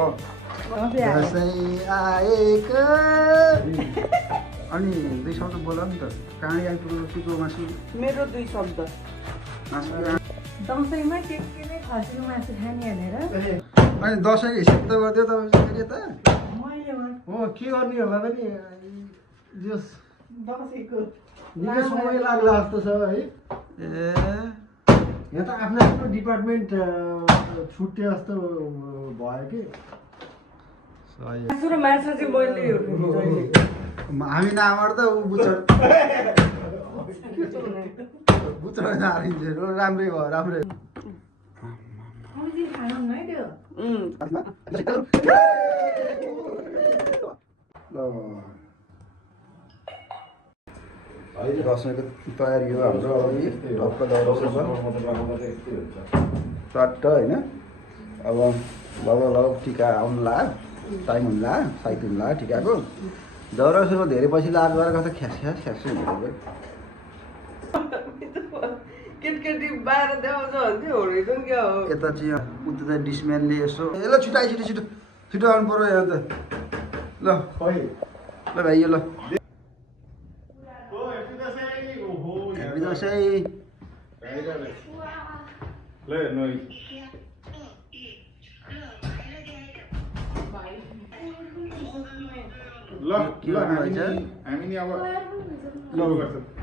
हो दसैँ आएको अनि 2 शब्द बोल नि त काँडी आइपुग्नु टिको मासु मेरो 2 शब्द दसैँमा के नै खसीको मासु खाने भनेर अनि दसैँको हिसाब त गरिदियो तपाईँले त मैले हो के गर्ने होला त नि जस दसैँको निकै समय लाग्ला जस्तो छ है ए यहाँ त आफ्नो आफ्नो डिपार्टमेन्ट छुट्टे जस्तो भयो कि मासु र माछा चाहिँ मैले हामी नआबाट त ऊ बुचड बुचड नहालिन्छ राम्रै भयो राम्रै कति खानु न है त्यो दसैँको तयारी हो हाम्रो ढक्क चट्ट होइन अब लग टिका आउनु ला टाइम हुन्ला साइट हुन्ला टिकाको दौरासुको धेरै पछि लाग गरेर कस्तो ख्यास हुन्छ केटकेटी बाहिर देखाउँछ भन्थ्यो होरेको क्या हो यता चाहिँ उता चाहिँ डिसम्यानले यसो ए ल छिटो छिटो आउनु पर्यो यहाँ त ल ल भाइ ल ह्याप्पी दसैँ ल के गर्नुभएछ हामी नि अब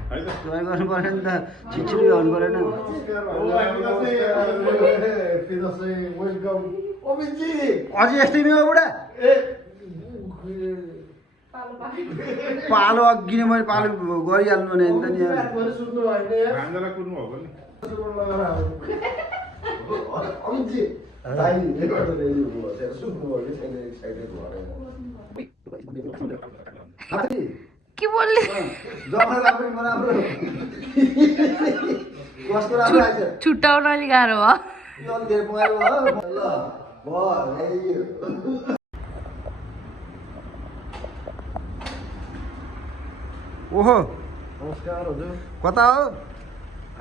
तपाईँ गर्नु परेन नि त छिटछिटो गर्नु परेन अझै यस्तै नै हो बुढा पालो अघि नै मैले पालो गरिहाल्नु भने त नि भान्जालाई कुद्नु भएको नि के बोल्ने छुट्याउन अलिक गाह्रो ओहो नमस्कार हजुर कता हो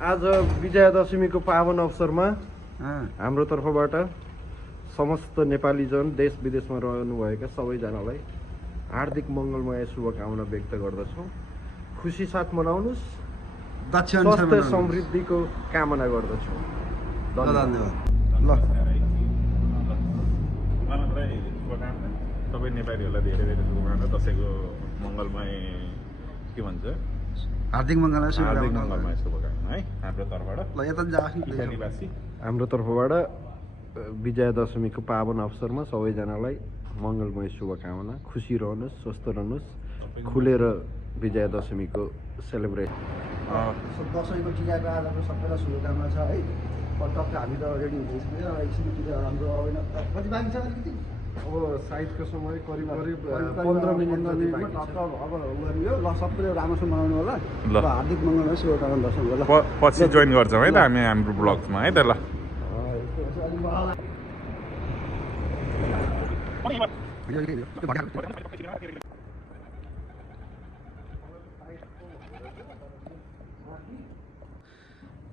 आज विजयादशमीको पावन अवसरमा हाम्रो तर्फबाट समस्त नेपालीजन देश विदेशमा रहनुभएका सबैजनालाई हार्दिक मङ्गलमय शुभकामना व्यक्त गर्दछौँ खुसी साथ मनाउनुहोस् स्वास्थ्य समृद्धिको कामना गर्दछौँ धन्यवाद ल सबै नेपालीहरूलाई धेरै धेरै शुभकामना दसैँको मङ्गलमय के भन्छ हार्दिक मङ्गलमय शुभकामना है हाम्रो तर्फबाट ल यता निवासी हाम्रो तर्फबाट विजयादशमीको पावन अवसरमा सबैजनालाई मङ्गलमय शुभकामना खुसी रहनुहोस् स्वस्थ रहनुहोस् खुलेर विजयादशमीको सेलिब्रेसन दसैँको टिकाको आजको सबैलाई शुभकामना छ है टक्क हामी त रेडी हुँदैछौँ एकछिन टिका हाम्रो होइन कति बाँकी छ अलिकति अब साइडको समय करिब 15 मिनट टक्क अब गरियो ल सबैले राम्रोसँग मनाउनु होला ल हार्दिक मङ्गलमय शुभकामना दर्शन होला पछि जोइन गर्छौँ है त हामी हाम्रो ब्लगमा है त ल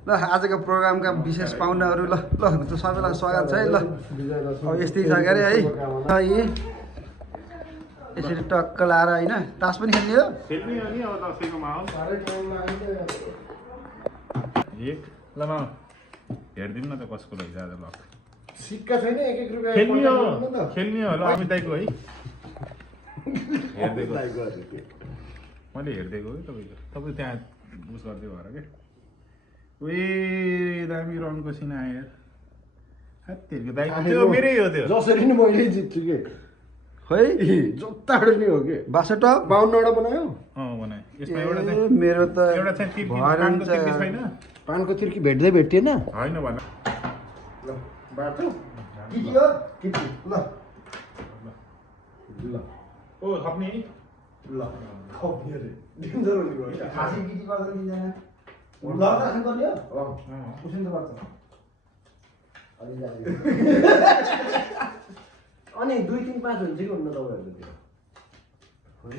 ल आजको प्रोग्रामका विशेष पाहुनाहरू ल सबैलाई स्वागत छ है ल अब यस्तै छ के अरे है यसरी टक्क लाएर होइन तास पनि खेल्ने हो खेल्ने हो नि अब दसैँको माहौल ल हेरिदिउँ न त कसको रहेछ आज ल सिक्का छैन 1-1 रुपैयाँ खेल्ने हो ल अमित दाइको है हेरिदिएको मैले हेरिदिएको है तपाईँको तपाईँ त्यहाँ उस गर्दै भएर क्या उही दामी रनको सिना आयो हात्तीहरूको दाइको त्यो मेरै हो त्यो जसरी नि मैले जित्छु के है जोत्ताबाट नि हो के 62 52वटा बनायो बनाएँ यसमा एउटा चाहिँ मेरो त एउटा चाहिँ तिर्की कानको तिर्की छैन पानको तिर्की भेट्दै भेटिएन होइन भन ल बाटो किटी हो किटी ल ल ओ थप्ने ल खप्ने रे डेन्जर हुने भयो खासी किटी गर्दा दिँदैन ल राख्नु पर्ने हो उसिन त पर्छ अनि 2 3 5 हुन्छ कि हुन्न तपाईँहरूतिर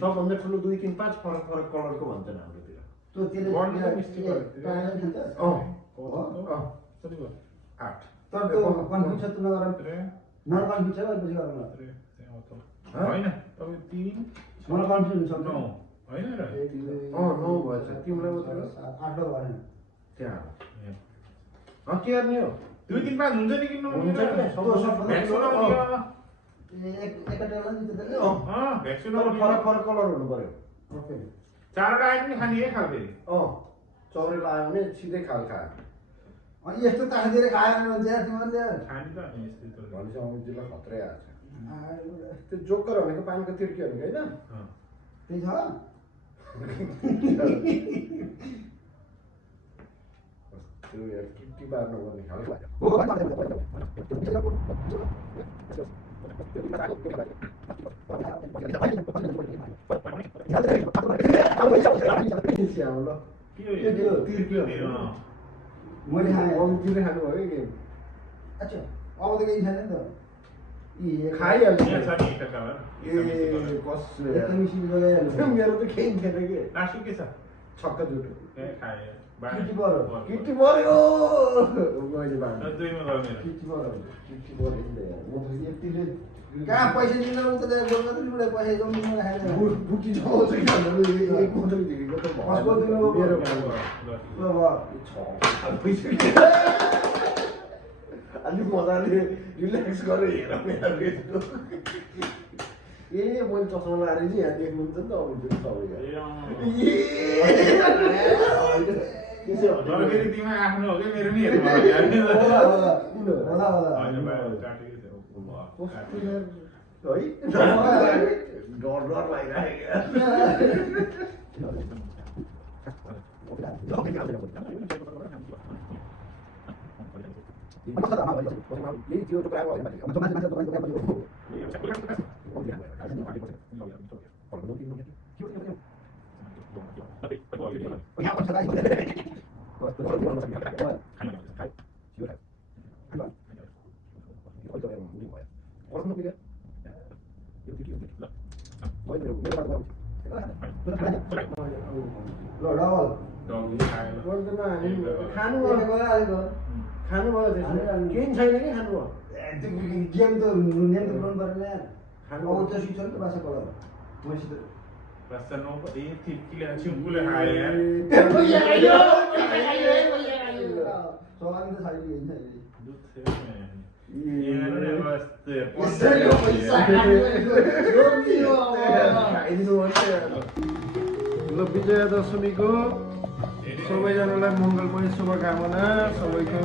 सबभन्दा ठुलो 2 3 5 फरक फरक कलरको भन्छन् हाम्रोतिर त्यो त्यसले कति भयो 8 तर त्यो कन्फ्युज छ नगर मलाई कन्फ्युज छ पछि गरौँ न होइन तपाईँ 3 मलाई कन्फ्युज हुन्छ 9 होइन र 9 भएछ तिमीलाई मात्र 8 भएन त्यहाँ के गर्ने हो 2 3 5 हुन्छ नि किन्नु हुन्छ नि भ्याक्सिन एकैटालाई नि त्यसले भ्याक्सिन फरक फरक कलर हुनु पर्यो ओके चारवटा आइटम नि खाने एक खालको चौरे लगायो भने सिधै खाल खायो अनि यस्तो ताखिदिएर खायो भने मान्छे यार तिमीहरूले यार खाने त अनि यस्तै त भनेपछि अमितजीलाई खत्रै आएको छ त्यो जोकर भनेको पानीको तिर्की भनेको होइन त्यही छ त्यो यार किट्टी पार्नु पर्ने खालको श्यामल के हो के यो? हो? तिर्की हो मैले खाएँ अमितजीले खानुभयो कि अच्छा अब त केही छैन नि त खाइहाल्छ यहाँ छ नि एउटा कलर ए कसले एकदम मिसिन गइहाल्छ मेरो त केही थिएन कि लास्टको के छ छक्क जुटो ए खाए किटी पऱ्यो। किट्टी पर्यो मैले बाँड्नु दुईमा गर्ने किटी पऱ्यो किट्टी पर्यो म त यतिले कहाँ पैसा दिँदैन म त बोल्न त नि पैसा जम्मै राखेर बुटी जाउँछ कि एक मात्रै दिएको त कसको दिनु हो? मेरो ल पैसा अलिक मजाले रिल्याक्स गरेर हेर मेरो रेटको ए मैले चस्मा लगाएर चाहिँ यहाँ देख्नुहुन्छ नि त अब त्यो सबै तर फेरि तिमी आफ्नो हो कि मेरो नि हेर्नु होला होला होइन बाहिर काटेकै थियो है डर डर खानुभयो केही छैन कि खानुभयो गेम त नियम त बनाउनु परेन यार अब त्यो सिक्छ नि त बासा कलर मसित रस्ता नो ए तिर्कीले सिम्पुलले खाए यार सवाल त छैन हैन दुध थियो यहाँ ने बस ल विजयादशमीको सबैजनालाई मङ्गलमय शुभकामना सबैको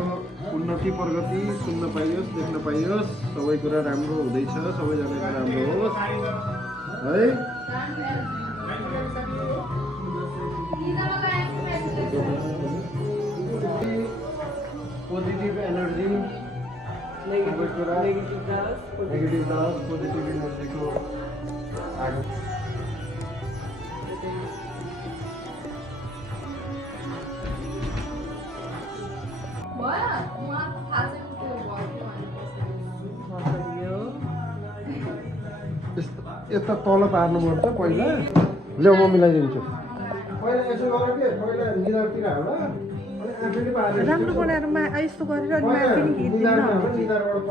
उन्नति प्रगति सुन्न पाइयोस् देख्न पाइयोस् सबै कुरा राम्रो हुँदैछ सबैजनाको राम्रो होस् है पोजिटिभ एनर्जी नेगेटिभ दस पोजिटिभ एनर्जीको आगो यता तल पार्नुपर्छ पहिला ल्याउ म मिलाइदिन्छु पहिला यसो गर के पहिला निधारतिर हाल अनि आफैले पारेर राम्रो बनाएर यस्तो गरेर अनि माथि नि खिच्दिन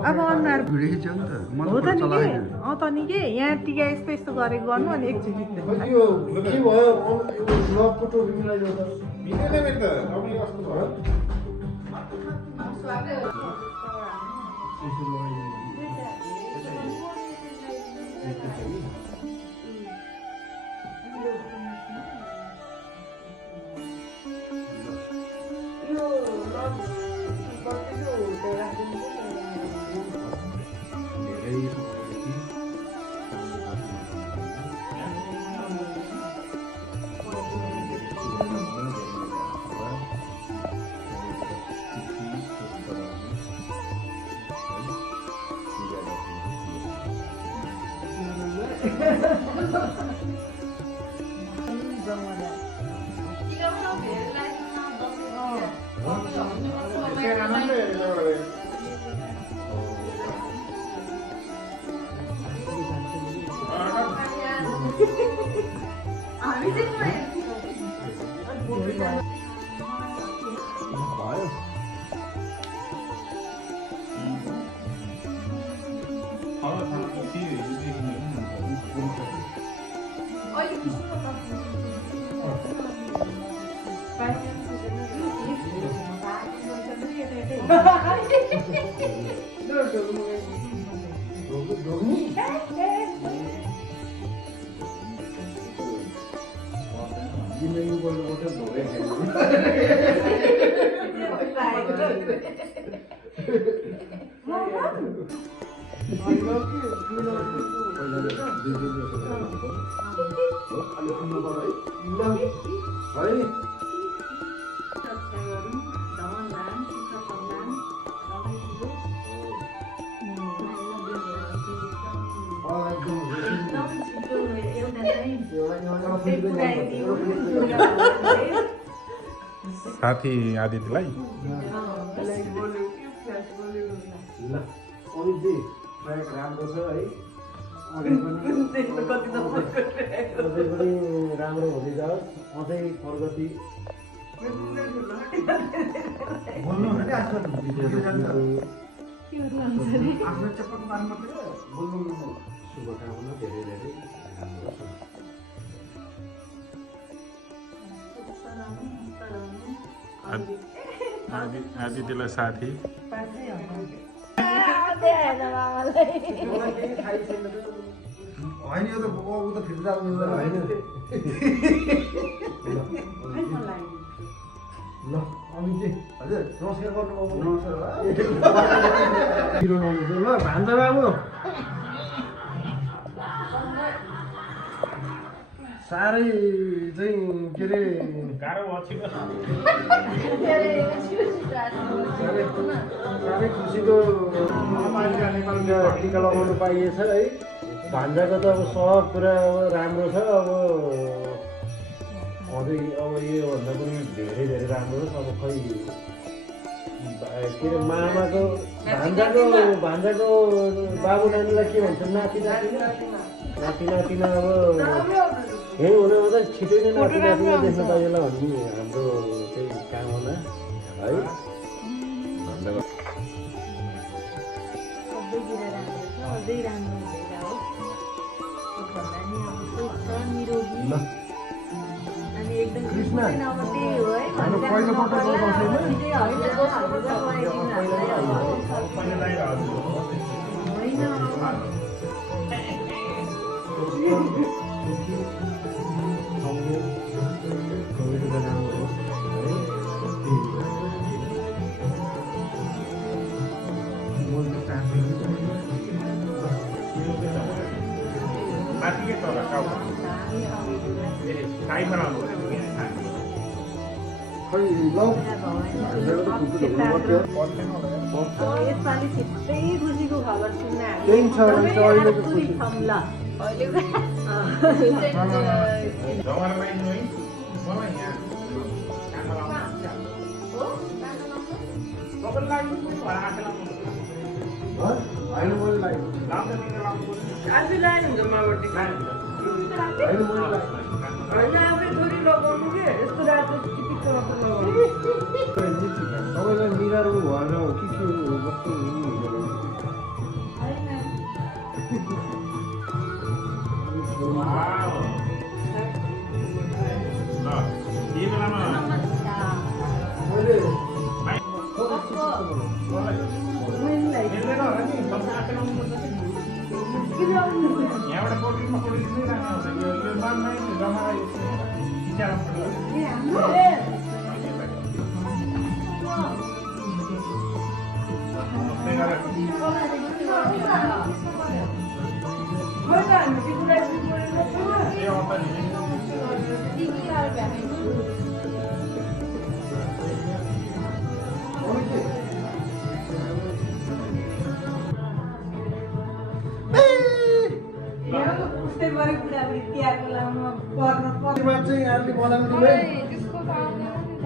अब अनुहार भिडियो खिच्यो नि त हो त नि के त नि के यहाँ टिका यस्तो यस्तो गरेको गर्नु अनि एकचोटि यो के भयो ब्लगको टोपी मिलाइदियो त मिलेन मेरो त तपाईले कस्तो भयो जिन्दगी बोल्नुपर्छ धोकै खानु साथी आदित्यलाई ल अमितजी ट्र्याक राम्रो छ है अझै पनि राम्रो हुँदै जाओस् अझै प्रगति बोल्नु भने आफ्नो चप्पल मार्नु मात्रै बोल्नु शुभकामना धेरै धेरै राम्रो छ आदित्यलाई साथी होइन यो त ऊ त फेरि जानु होइन ल अमितजी हजुर नमस्कार गर्नुभयो नमस्कार हिरो नहुनुहुन्छ ल भान्जा बाबु साह्रै चाहिँ के अरे गाह्रो भयो साह्रै खुसीको टिका लगाउनु पाइएछ है भान्जाको त अब सब कुरा अब राम्रो छ अब अझै अब योभन्दा पनि धेरै धेरै राम्रो छ अब खै के अरे मामाको भान्जाको बाबु नानीलाई के भन्छ नाति नातिना अब यही हुन आउँदा छिटै नै नाति नातिना देख्न पाइएला भन्ने हाम्रो चाहिँ कामना है कृष्ण पहिलोपल्ट यसपालि छिट्टै खुसीको खबर सुन्न त्यही छ अहिलेको खुसी आफैलाई हुन्छ माबाट होइन आफै थोरै लगाउनु के यस्तो रातो चिपिक्क मात्र लगाउनु सबैलाई मिलाएर भएर के वस्तु यहाँबाट पोलिसमा पोलिसै राम्रो हुन्छ यो मनमै जमारा इच्छा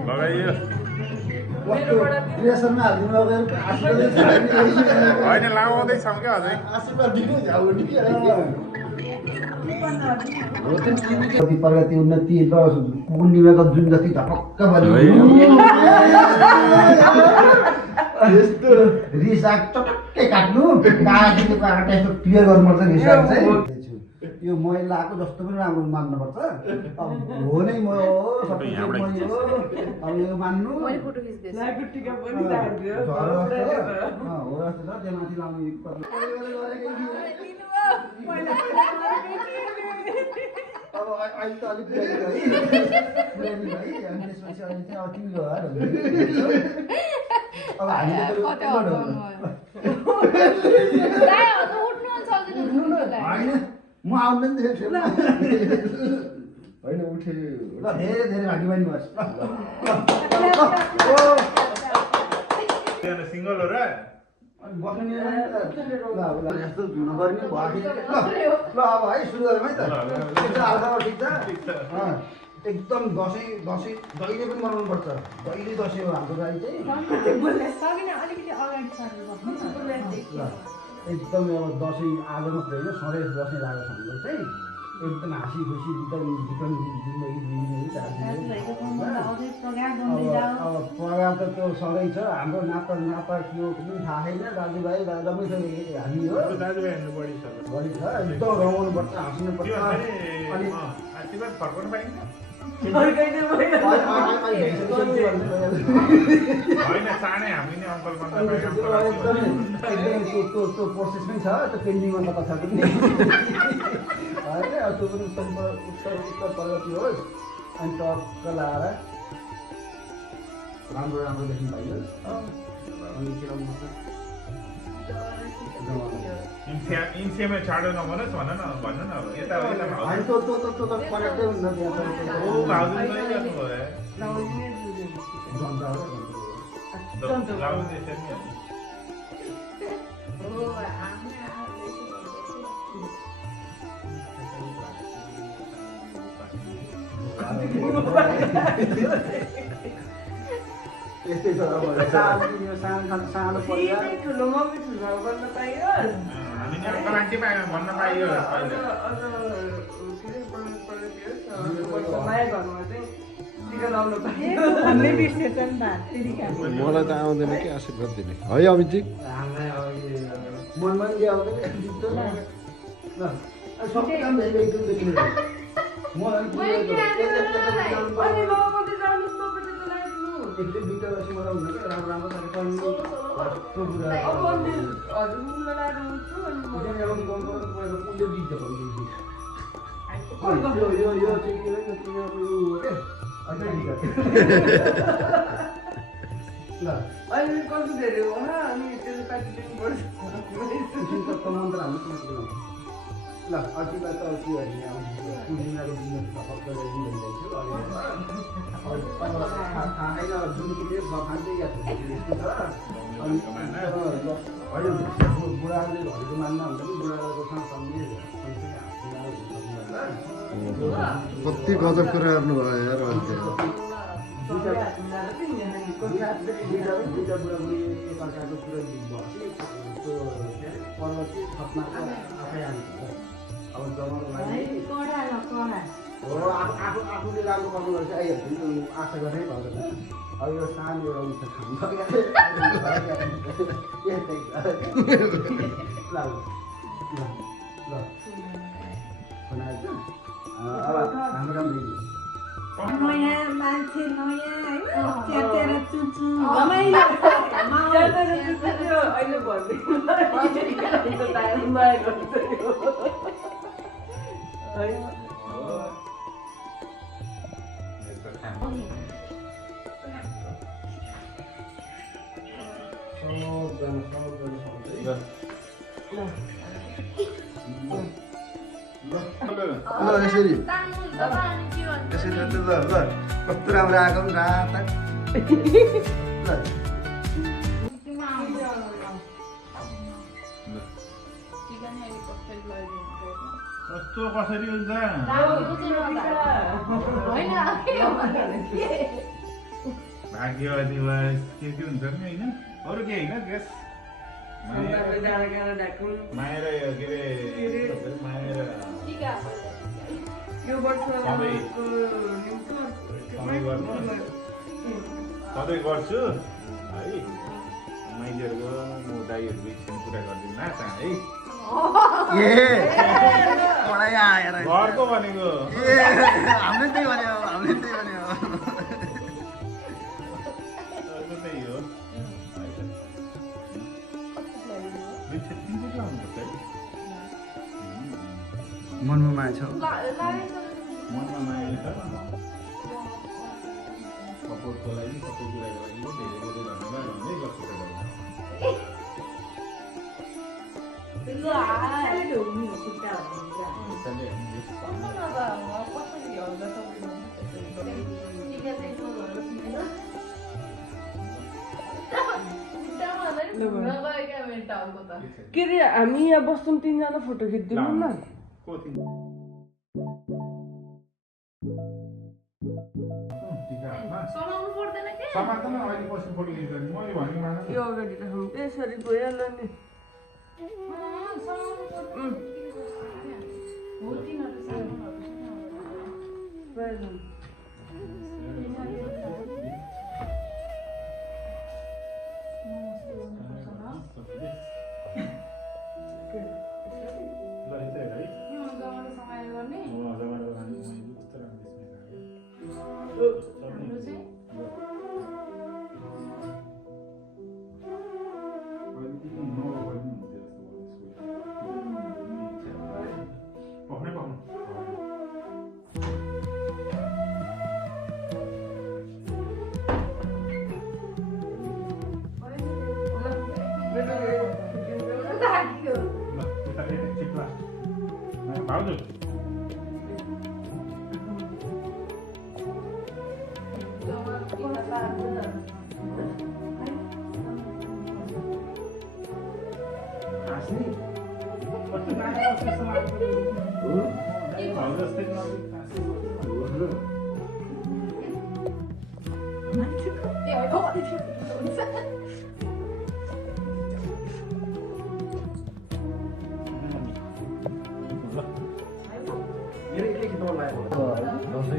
लगाइयो प्रेसरमा हालिदिनु होइन लगाउँदैछौँ क्या अझै प्रगति उन्नति र पूर्णिमाको जुन जति धपक्क यस्तो रिसाग चटक्कै काट्नु काटेको काटेको यस्तो क्लियर गर्नुपर्छ रिसाग चाहिँ यो मैले लाएको जस्तो पनि राम्रो मान्नुपर्छ अब हो नै म हो सबै मै हो अब यो मान्नु लाइको टिका पनि राखिदियो हो जस्तो छ त्यो माथि लाउने अब अहिले त अलिक पुरानो है अनि त्यसपछि अहिले चाहिँ अब तिम्रो हो अब हामीले होइन म आउँदैन थियो होइन उठे ल धेरै धेरै भागीमानी बस सिङ्गल हो र बस्ने यस्तो नगर्ने भयो ल अब है सुरु गरौँ है त ठिक छ एकदम दसैँ दसैँ जहिले पनि मनाउनु पर्छ जहिले दसैँ हो हाम्रो गाडी चाहिँ एकदम अब दसैँ आज मात्रै होइन सधैँ दसैँ लागेको छ हाम्रो चाहिँ एकदम हाँसी खुसी जिन्दगी अब प्रोग्राम त त्यो सधैँ छ हाम्रो नाता नाता के हो पनि थाहा छैन दाजुभाइ रमाइलो हामी हो दाजुभाइ बढी छ बढी छ एकदम रमाउनु पर्छ हाँस्नु पर्छ अनि आशीर्वाद फर्काउनु पाइन्छ फर्काइदिनु भयो होइन चाँडै हामी नै अङ्कल बन्न एकदमै त्यो प्रोसेस पनि छ त्यो पेन्डिङमा कता छ पनि होइन त्यो पनि उत्तर प्रगति होस् अनि टक्क लाएर राम्रो राम्रो देख्नु पाइयोस् अनि के गर्नुपर्छ इन्सियामा छाडो नभनोस् भन न भन्नु न अब यता होइन त्यो करेक्टै हुन्छ भाउजू गरिरहनु भयो लाउनु त्यसरी नै यस्तै छ सानो परिवार ठुलो मम्मी ठुलो गर्न पाइयो हामी नि अङ्कल आन्टी भन्न पाइयो माया घरमा चाहिँ टिका लाउनु पाइयो भन्ने बिर्सेछ नि त मलाई त आउँदैन कि आशीर्वाद दिने है अमितजी हामीलाई अब मनमा पनि आउँदैन ल सबै काम एकदम देखिनु अनि मात्रै जानु तपाईँ त लाग्नु एक दुई दुईवटा बसी मलाई हुन्छ क्या राम्रो राम्रो पढ्नु अब अनि हजुर मुला लाएर हुन्छु अनि म उसले दिन्छ यो चाहिँ के ल अहिले कति धेरै होला अनि त्यसले काटिदिनु पर्छ मन्त्र हाम्रो ल अस्तिलाई त के गर्ने पुर्णिमाको दिन भक्तले दिइरहेको थाहै जुन के खाँदै गएको यस्तो छ अनि होइन बुढाले घरेको मान्न हुन्छ कि बुढाको सँगसँगै कति गजब कुरा गर्नुभयो यार अहिले दुईवटा बुढाबुढी एकअर्काको कुरा भएपछि त्यो पर्व चाहिँ थप्न आफै आउँछ अब जमाउनु लागि हो आफूले राम्रो गर्नु रहेछ आइहाल्छ नि आशा गर्नै पर्दैन अब यो सानो एउटा हुन्छ खानु बनाएछ अब हाम्रो राम्रो नयाँ मान्छे नयाँ होइन च्यातेर चुचु रमाइलो अहिले भन्दै माया गर्छ यसरी यसरी ल कस्तो राम्रो आएको पनि रात कस्तो कसरी हुन्छ भाग्यवती बस के हुन्छ नि होइन अरू केही होइन त्यस माया र के अरे माया र यो वर्ष सधैँ गर्छु है माइलीहरूको म दाईहरूको इच्छा पुरा गरिदिनु न त है ए पढाइ आएर घरको भनेको ए हामीले त्यही भन्यो हामीले त्यही भन्यो अर्को त्यही हो तिनचोटि लाउनुपर्छ है मनमा माया छ मनमा माया छ सपोर्टको लागि सबै कुराको लागि धेरै धेरै धन्यवाद भन्दै गर्छु के अरे हामी यहाँ बस्छौँ 3 जना फोटो खिचिदिनु न समाउनु पर्दैन के समात्दैन अहिले पछि फोटो खिच्दैन मैले भनेको मान्न यो अगाडि राखौँ यसरी भइहाल्यो नि समाउनु पर्दैन हो तिनीहरू भइहाल्यो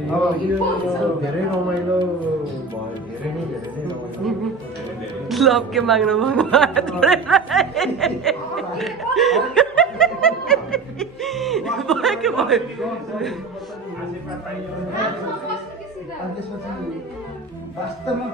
भाउजू अब धेरै रमाइलो भयो धेरै नै रमाइलो लभ के माग्नु भयो के भयो वास्तवमा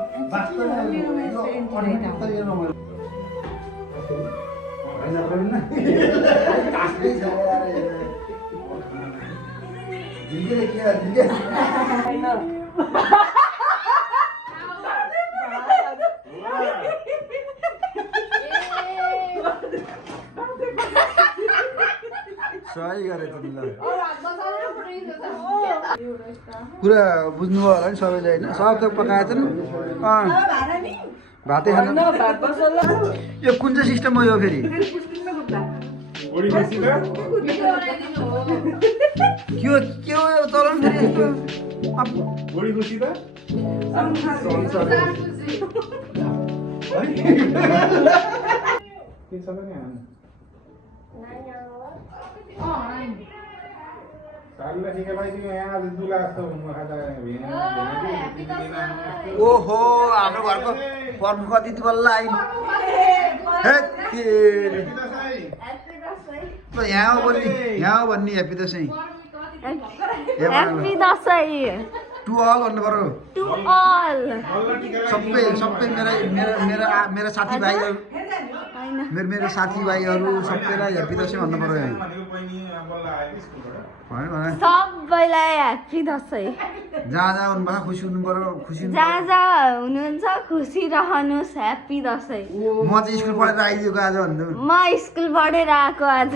सही गरेको तिमीलाई कुरा बुझ्नुभयो होला नि सबैले होइन सब त पकाएछन् भातै खानु यो कुन चाहिँ सिस्टम हो यो फेरि के हो यो चलन फेरि यस्तो गोडी खुसी त के छ भने साललाई ठिकै पाइदियो यहाँ आज दुला जस्तो हुनु खाँदा ओहो हाम्रो घरको प्रमुख अतिथि बल्ल आइन् यहाँ हो भन्ने happy Dashain happy Dashain to all भन्नु पर्यो टु अल सबै मेरा साथीभाइहरू मेरो साथीभाइहरू सबैलाई ह्याप्पी दसैँ भन्नु पर्यो सबैलाई ह्याप्पी दसैँ जहाँ जहाँ हुनुपर्छ खुसी हुनु पर्यो खुसी जहाँ जहाँ हुनुहुन्छ खुसी रहनुहोस् ह्याप्पी दसैँ म चाहिँ स्कुल पढेर आइदिएको आज भन्नु म स्कुल पढेर आएको आज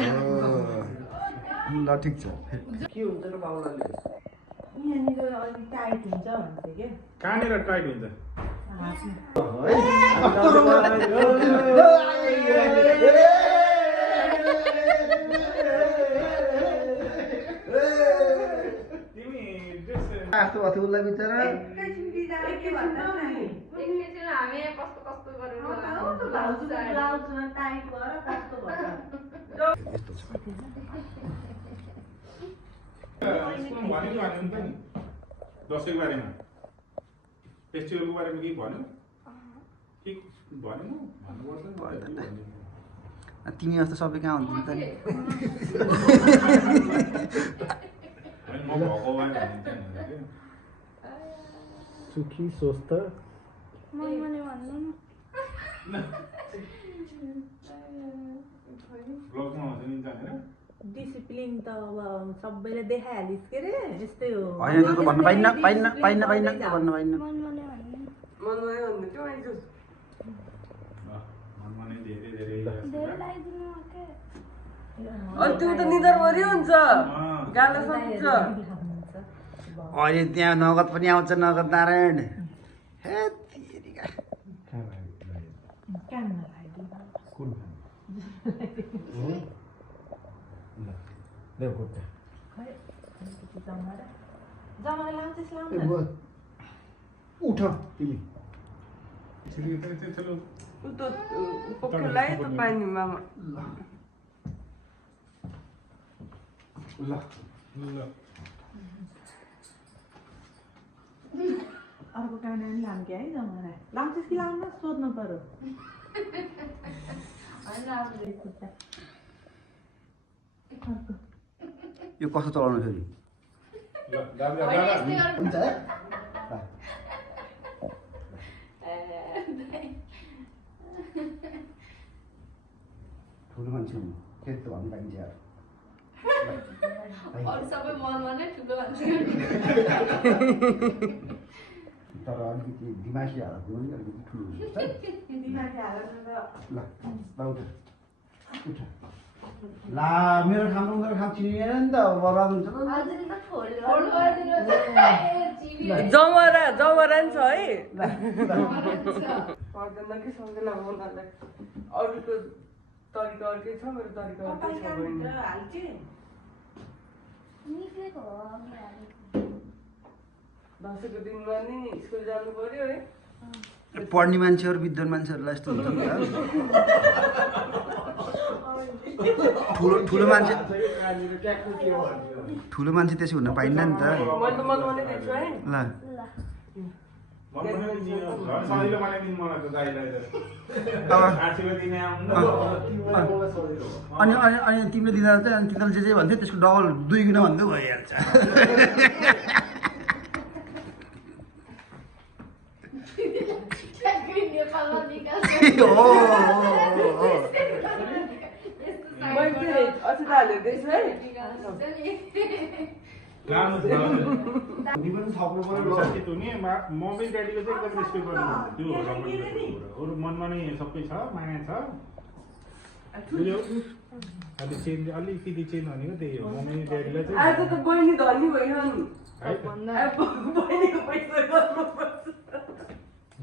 ल ठिक छ के हुन्छ र बाउलाले यहाँनिर अलिक टाइट हुन्छ भन्थे के कहाँनिर टाइट हुन्छ उसलाई बिचरा दसैँको बारेमा फेस्टिभलको बारेमा केही भन्यो तिमी जस्तो सबै कहाँ हुन्थ्यो त नि सुखी स्वस्थ मनमने भन्नु न डिसिप्लिन त अब सबैले देखाइहालिस् के रे यस्तै हो होइन त्यो त भन्न पाइन्न पाइन्न पाइन्न पाइन्न त्यो भन्न पाइन्न मनमने भन्नु मनमने भन्नु त्यो आइजु धेरै लगाइदिनु के अनि त्यो त निदर मर्यो हुन्छ गाला सक्छ अहिले त्यहाँ नगद पनि आउँछ नगद नारायण हे तेरिका काम नलागिदिनु कुन देऊ कुट्टा खै अलिकति जमारा लाउँछस् लाउन उठ तिमी उ त पक्कलाई त पानी मामा ल अर्को काना पनि लाम क्या है जमारा लाउँछस् कि लाउन सोध्नु पर्यो यो कसो चलाउनु फेरि हुन्छ है ठुलो मान्छे हुनु त्यस्तो भन्नु पाइन्छ यार सबै मनमने ठुलो मान्छे तर अलिकति दिमागी हालत पनि अलिकति ठुलो हुन्छ दिमागी हालेर ल उठ उठ ला मेरो ठाउँमा उनीहरू ठाउँ चिनिएन नि त बर्बाद हुन्छ त हजुर त फोल्ड गरिदिनु जमरा नि छ है पर्दैन कि सँगै लगाउनलाई अरूको तरिका अर्कै छ मेरो तरिका अर्कै छ बहिनी निक्लेको हो दसैँको दिनमा नि स्कुल जानु पर्यो है पढ्ने मान्छेहरू विद्वान मान्छेहरूलाई यस्तो हुन्छ नि ठुलो मान्छे त्यसो हुन पाइन्न नि त मैले त मनमने देख्छु है ल अनि तिमीले दिँदा चाहिँ अनि तिनीहरूले जे भन्थ्यो त्यसको डबल 2 गुणा भन्दै भइहाल्छ नेपालमा निकाल्छ मैले चाहिँ अझै त हालेर देख्छु है मम्मी ड्याडीको चाहिँ एकदम रेस्पेक्ट गर्नुहुन्छ त्यो अरू मनमा नै सबै छ माया छ अलि चेन्ज अलिकति चेन्ज भनेको त्यही हो मम्मी ड्याडीलाई चाहिँ आज त बहिनी धनी भयो नि है बहिनीको पैसा गर्नुपर्छ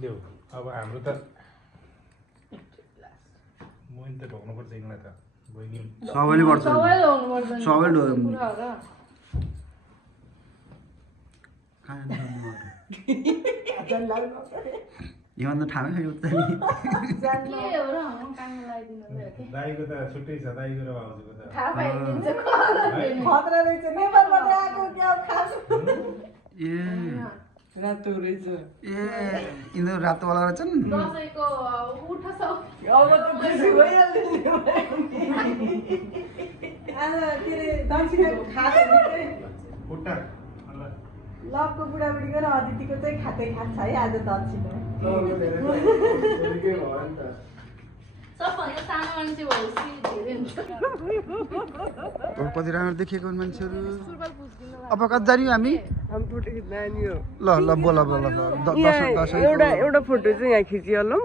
देऊ अब हाम्रो त मोइन त ढोक्नुपर्छ यिनलाई त बहिनी सबैले गर्छ सबै योभन्दा ठामै खै उता नि दाइको त छुट्टै छ दाइको र भाउजूको त खतरा रहेछ नेपालबाट आएको क्या खास ए रातो रहेछ ए यिनीहरू रातोवाला रहेछन् दसैँको उठा अब त खुसी भइहाल्यो नि आज के अरे दक्षिणाको खास खुट्टा लभको बुढाबुढीको र अदितिको चाहिँ खातै खास छ है आज दक्षिणा सबभन्दा सानो मान्छे भएपछि धेरै हुन्छ कति राम्रो देखिएको मान्छेहरू अब कति जाने हामी हामी फोटो खिच्न आयो ल ल बोल बोल एउटा फोटो चाहिँ यहाँ खिचिहालौँ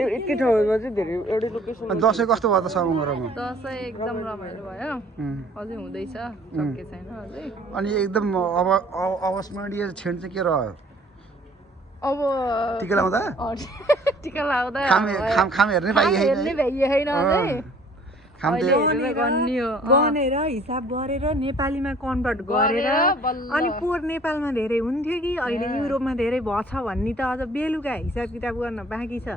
एकै ठाउँमा चाहिँ धेरै एउटै लोकेसन दसैँ कस्तो भयो त सगुमरमा दसैँ एकदम रमाइलो भयो अझै हुँदैछ सके छैन अझै अनि एकदम अब अवस्मरणीय क्षण चाहिँ के रह्यो अब टिका लाउँदा टिका लाउँदा खाम हेर्नै पाइएन हेर्नै भ्याइएन अझै खाम अहिले हेरेर गर्ने हो गनेर हिसाब गरेर नेपालीमा कन्भर्ट गरेर अनि पोहोर नेपालमा धेरै हुन्थ्यो कि अहिले युरोपमा धेरै भएछ भन्ने त अझ बेलुका हिसाब किताब गर्न बाँकी छ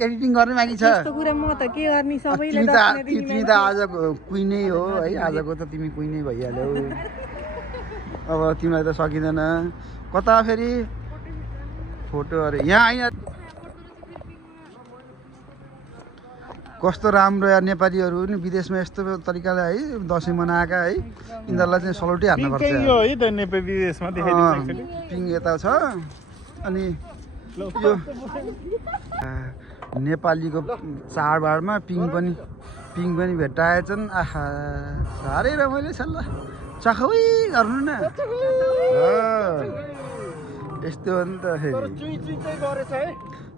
एडिटिङ गर्नै बाँकी छ त्यस्तो कुरा म त के गर्ने सबैले तिमी त आज क्विनै हो है आजको त तिमी क्विनै भइहाल्यौ अब तिमीलाई त सकिँदैन कता फेरि फोटो अरे यहाँ आइन कस्तो राम्रो यार नेपालीहरू नि विदेशमा यस्तो तरिकाले है दसैँ मनाएका है यिनीहरूलाई चाहिँ सलौटै हान्नुपर्छ यो है त नेपाली विदेशमा देखाइदिन्छ पिङ यता छ अनि यो नेपालीको चाडबाडमा पिङ पनि भेट्टाएछन् आहा साह्रै रमाइलो छ ल चखै गर्नु न यस्तो हो नि त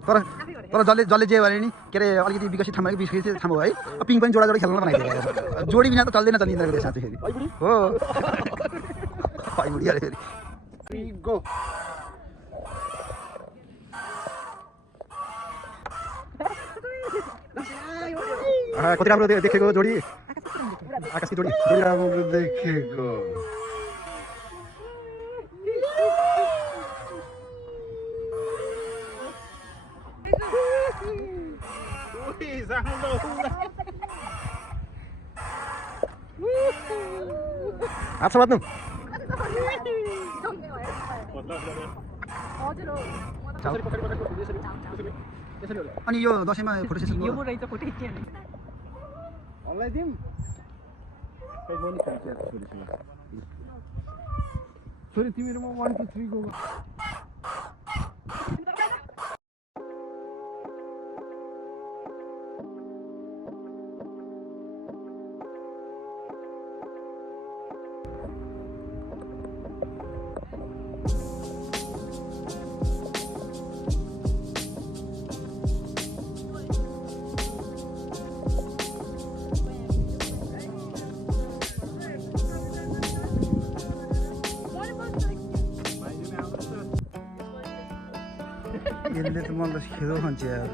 तर जसले जे भने नि के अरे अलिकति विकसित ठाउँमा विकसित ठाउँ हो है पिङ पनि जोडा खेल्न बनाइदिएको जोडी बिना त चल्दैन चलिँदैन साँच्चै फेरि हो कति राम्रो देखेको जोडी आकाशको जोडी राम्रो देखेको हात समात्नु अनि यो दसैँमा फोटो सेसन छोरी तिमीहरूमा 1 2 3 गो यसले त मलाई खेदो खान्छ यार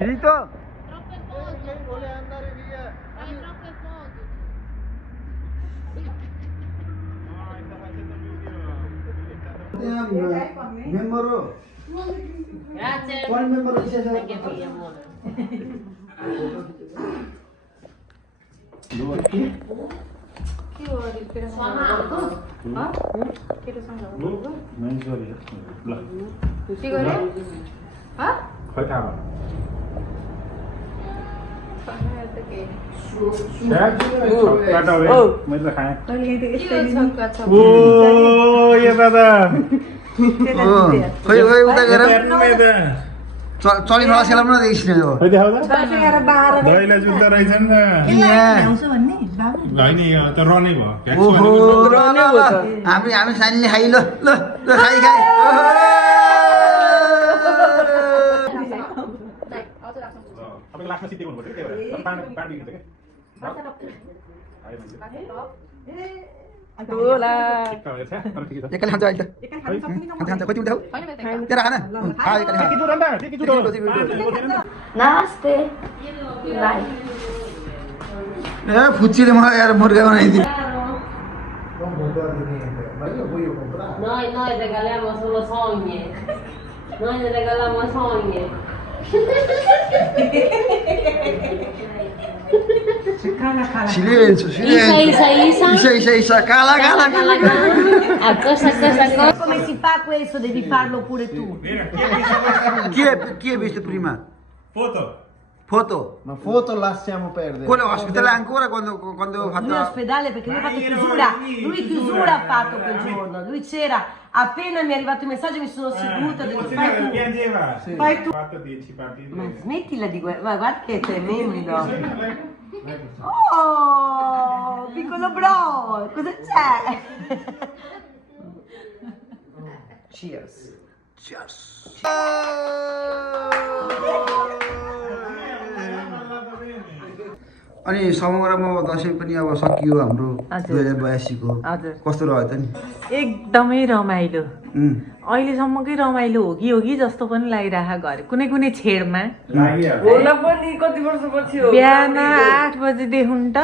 Finito? Troppe foto. Vuole andare via. Fai troppe foto. Member ho. Grazie. Quale member si è Anche qui, amore. के हो रिपेयर सुनाउनु के त सम्झाउनु ल के गरे ह खै थाहा भयो मैले त खाएँ ओ यो दादा खोइ उता गएर चली भाषा सेला पनि देखिसक्यो यो खै देखाउ त दैला जुत्ता रहेछ नि त ल्याउँछ भन्ने बाबु होइन यो त रनै भयो ओहो हामी सानीले खाइ ल खाइ तपाईँको लास्टमा सिद्धि गर्नुपर्छ त्यही भएर पानी दिन्छ एकैले खान्छ अहिले त खान्छ कति उठाउ तेरा खाना नमस्ते बाय ए फुच्चीले मलाई यार मुर्गा बनाइदियो Noi regaliamo solo sogni. Noi ne regaliamo sogni. Silenzio. Isa. Cala. Cosa. Come si fa questo? Devi farlo pure tu. Chi hai visto prima? Foto? Ma foto lasciamo perdere. Quello ospedale ancora quando ho Lui fatto... all'ospedale perché lui ha fatto chiusura. Lui chiusura ha fatto quel giorno. Lui c'era. Appena mi è arrivato il messaggio mi sono seduta. Ho detto fai tu. Ma smettila di guardare. Guarda che è tremendo. Oh, piccolo bro. Cosa c'è? Cheers. अनि समग्रमा दसैँ पनि अब सकियो हाम्रो 2082 को हजुर कस्तो रह्यो त नि एकदमै रमाइलो अहिलेसम्मकै रमाइलो हो कि जस्तो पनि लागिरहेको घर कुनै कुनै छेडमा होला पनि कति वर्षपछि हो बिहान 8 बजेदेखि त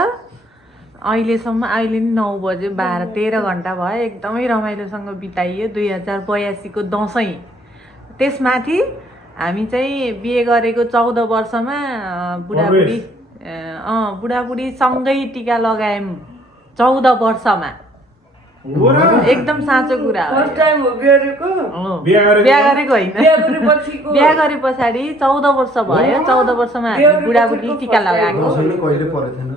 अहिलेसम्म अहिले नि 9 बजे 12-13 घन्टा भयो एकदमै रमाइलोसँग बिताइयो 2082 को दसैँ त्यसमाथि हामी चाहिँ बिहे गरेको 14 वर्षमा बुढाबुढी सँगै टिका लगायौँ 14 वर्षमा एकदम साँचो कुरा हो फर्स्ट टाइम हो बिहेको बिहा गरेको होइन बिहा गरे पछाडि 14 वर्ष भयो 14 वर्षमा हामी बुढाबुढी टिका लगाएको कहिले परेको थिएन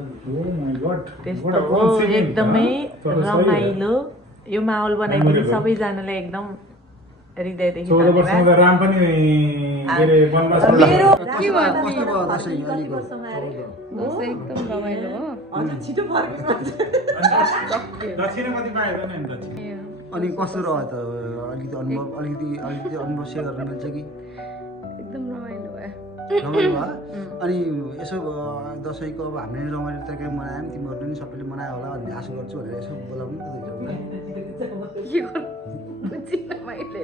त्यस्तो हो एकदमै रमाइलो यो माहौल बनाइदिने सबैजनालाई एकदम हृदयदेखि धन्यवाद राम पनि मेरो दसैँ एकदम रमाइलो हो अनि कस्तो रह्यो त अलिकति अनुभव सेयर गर्न मिल्छ कि एकदम रमाइलो भयो रमाइलो भयो अनि यसो दसैँको अब हामीले रमाइलो तरिकाले मनायौँ तिमीहरूले पनि सबैले मनायो होला भन्ने आशा गर्छु भनेर यसो बोलाउनु नि त मैले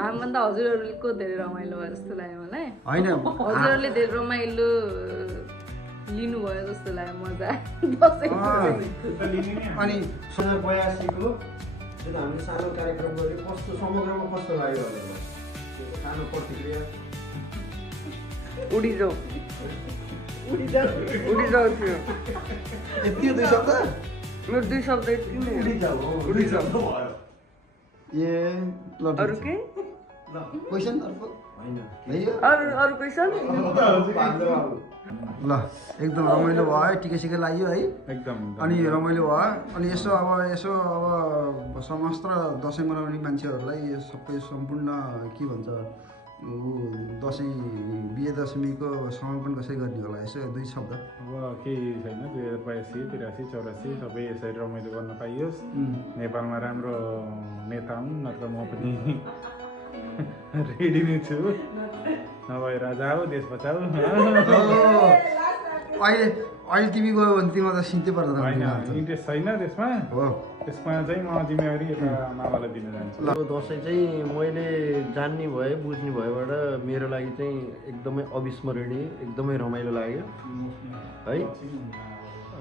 हामीभन्दा हजुरहरूको धेरै रमाइलो भयो जस्तो लाग्यो मलाई होइन हजुरहरूले धेरै रमाइलो लिनुभयो जस्तो लाग्यो मजा दसैँ अनि 82 को जुन हामीले सानो कार्यक्रम गऱ्यौँ कस्तो समग्रमा कस्तो लाग्यो भनेर सानो प्रतिक्रिया उडिजाऊ थियो यति 2 शब्द मेरो 2 शब्द यति नै उडिजाऊ ए ल अरू के क्वेसन अर्को अरू क्वेसन ल एकदम रमाइलो भयो टिका सिका लाग्यो है एकदम अनि रमाइलो भयो अनि यसो अब समस्त दसैँ मनाउने मान्छेहरूलाई सबै सम्पूर्ण के भन्छ दसैँ बिहे दशमीको समापन कसरी गर्ने होला यसो 2 शब्द अब केही छैन 2082, 83, 84 सबै यसरी रमाइलो गर्न पाइयोस् नेपालमा राम्रो नेता हुन् नत्र म पनि रेडी नै छु नभए राजा हो देश बचाऊ अहिले तिमी गयो भने तिमीलाई त सिन्तै पर्दैन होइन इन्ट्रेस्ट छैन त्यसमा हो त्यसमा चाहिँ म जिम्मेवारी यता मामालाई दिन चाहन्छु दसैँ चाहिँ मैले जान्ने भए बुझ्ने भएबाट मेरो लागि चाहिँ एकदमै अविस्मरणीय एकदमै रमाइलो लाग्यो है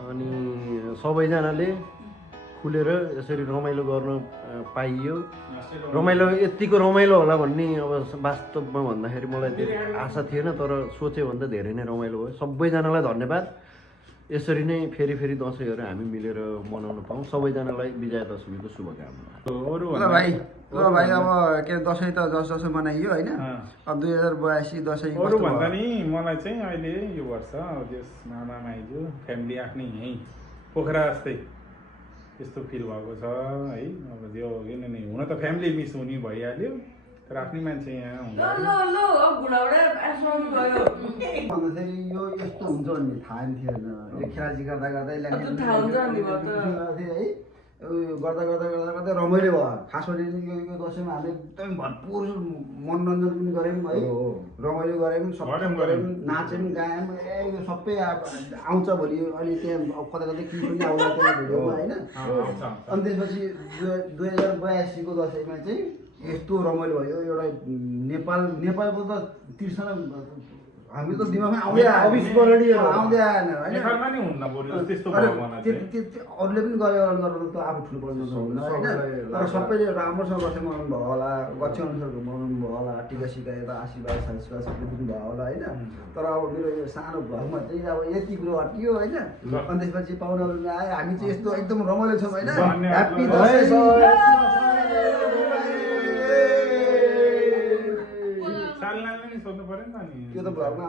अनि सबैजनाले खुलेर यसरी रमाइलो गर्न पाइयो रमाइलो यतिको रमाइलो होला भन्ने अब वास्तवमा भन्दाखेरि मलाई धेरै आशा थिएन तर सोचे भन्दा धेरै नै रमाइलो भयो सबैजनालाई धन्यवाद यसरी नै फेरि दसैँहरू हामी मिलेर मनाउन पाऊँ सबैजनालाई विजया दशमीको शुभकामना ल भाइ अब के दसैँ त जसो मनाइयो होइन अब 2082 दसैँ अरू भन्दा नि मलाई चाहिँ अहिले यो वर्ष देश मामा माइजू फ्यामिली आफ्नै यहीँ पोखरा जस्तै यस्तो फिल भएको छ है अब यो नै हुन त फ्यामिली मिस हुने भइहाल्यो तर आफ्नै मान्छे यहाँ भन्दाखेरि यो यस्तो हुन्छ भन्ने थाहा नि थिएन यो खेलाची गर्दा गर्दै है गर्दा रमाइलो भयो खास गरी यो दसैँमा हामीले एकदमै भरपुर मनोरञ्जन पनि गऱ्यौँ है रमाइलो गऱ्यौँ सबै गऱ्यौँ नाच्यौँ गायौँ यो सबै आउँछ भोलि अनि त्यहाँ कता कतै के पनि आउँला त्यहाँ भिडियोमा होइन अनि त्यसपछि 2082 को दसैँमा चाहिँ यस्तो रमाइलो भयो एउटा नेपालको त तिर्सना हामी त दिमागमा आउँदै अविस्मरणीय आउँदै आएन होइन अरूले पनि गरे गर्नु त आफू ठुलो पर्नु त हुन्न होइन तर सबैले राम्रोसँग दसैँ मनाउनु भयो होला गच्छे अनुसारको मनाउनु भयो होला टिका सिका यता आशीर्वाद सबै दिनु भयो होला होइन तर अब मेरो यो सानो घरमा चाहिँ अब यति कुरो हटियो होइन अनि त्यसपछि पाहुनाहरू आयो हामी चाहिँ यस्तो एकदम रमाइलो छौँ होइन ह्याप्पी दसैँ सोध्नु पर्यो नि त त्यो त भ्लगमा